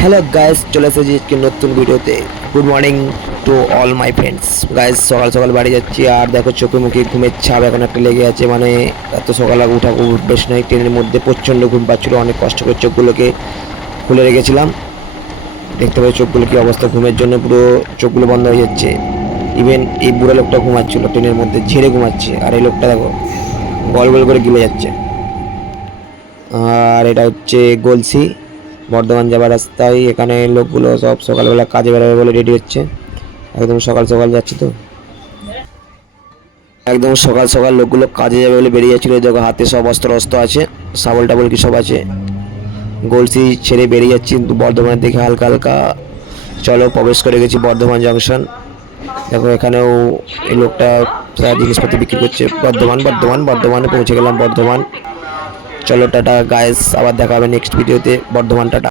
Hello guys, চলে এসেছি আজকে নতুন ভিডিওতে। Good morning to all my friends. Guys, সকাল সকাল বাড়ি যাচ্ছি, আর দেখো চোখে মুখে ঘুমের ছাপ এখন একটা লেগে আছে। মানে এত সকাল উঠা বেশ নয়। ট্রেনের মধ্যে প্রচণ্ড ঘুম পাচ্ছিল, অনেক কষ্ট করে চোখগুলোকে খুলে রেখেছিলাম। দেখতে পাই চোখগুলো কি অবস্থা, ঘুমের জন্য পুরো চোখগুলো বন্ধ হয়ে যাচ্ছে। ইভেন এই বুড়ো লোকটা ঘুমাচ্ছিল ট্রেনের মধ্যে, ঝেড়ে ঘুমাচ্ছে, আর এই লোকটা দেখো গল গল করে গিলে যাচ্ছে। আর এটা হচ্ছে গলসি, বর্ধমান যাবার রাস্তায়। এখানে লোকগুলো সব সকালবেলা কাজে বেরোবে বলে রেডি হচ্ছে। একদম সকাল সকাল যাচ্ছি তো, একদম সকাল সকাল লোকগুলো কাজে যাবে বলে বেরিয়ে যাচ্ছিল। দেখো হাতে সব অস্ত্র আছে, শাবল টাবল কি সব আছে। গলসি ছেড়ে বেরিয়ে যাচ্ছি কিন্তু বর্ধমানের দিকে হালকা হালকা। চলো, প্রবেশ করে গেছি বর্ধমান জংশন। দেখো এখানেও এই লোকটা জিনিসপত্র বিক্রি করছে। বর্ধমানে পৌঁছে গেলাম। বর্ধমান, চলো টাটা গাইস, আবার দেখা হবে নেক্সট ভিডিওতে। বর্ধমান, টাটা।